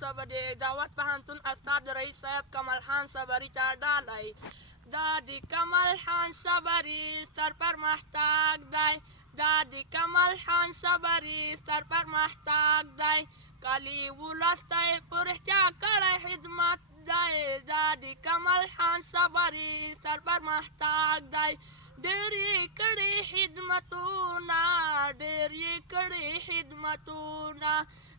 صبري دعوت پوهنتون استاد رئیس صاحب کمال خان صبري ته ډالۍ دا د کمال خان صبري ستر پرمختګ دی دا د کمال خان صبري ستر پرمختګ دی کالي ولس ته یې په رښتیا کړی خدمت دی دا د کمال خان صبري ستر پرمختګ دی ډېر یې کړي خدمتونه ډېر یې کړي خدمتونه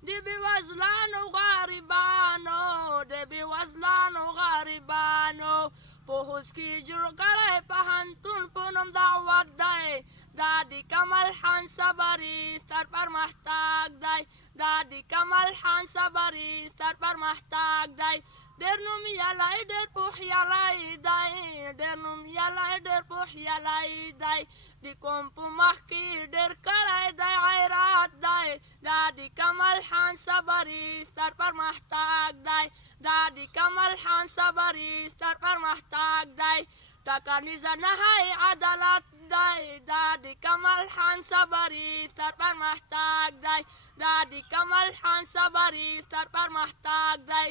د بېوزلانو غریبانو د بېوزلانو غریبانو په حوض کې جوړ کړی پوهنتون په نوم دعوت دی دا د کمال خان صبري ستر پرمختګ دی دا د کمال خان صبري ستر پرمختګ دی ډېر نومیالی ډېر پوهیالی دی ډېر نومیالی ډېر پوهیالی دی د قوم په مخ کې ډېر کړی دی غیرت دی دا د کمال خان صبري ستر پرمختګ دی دا د کمال خان صبري ستر پرمختګ دی ټاکنیزه نهایي عدالت دی دا د کمال خان صبري ستر پرمختګ دی دا د کمال خان صبري ستر پرمختګ دی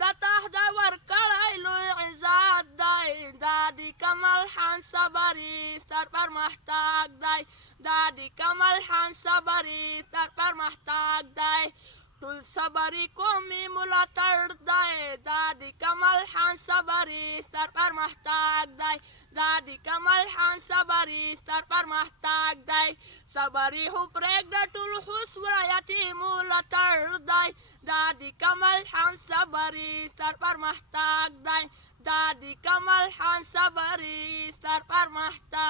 دا ته خدای ورکړی لوی عزت دی دا د کمال خان صبري ستر پرمختګ دی دا د کمال خان صبري ستر پرمختګ دی ټول صبري قومي ملاتړ دی دا د کمال خان صبري ستر پرمختګ دی دا د کمال خان صبري ستر پرمختګ دی صبري خو پرېږده ټول خوست ولایتي ملاتړ دی دا د کمال خان صبري ستر پرمختګ دی دا د کمال خان صبري ستر پرمختګ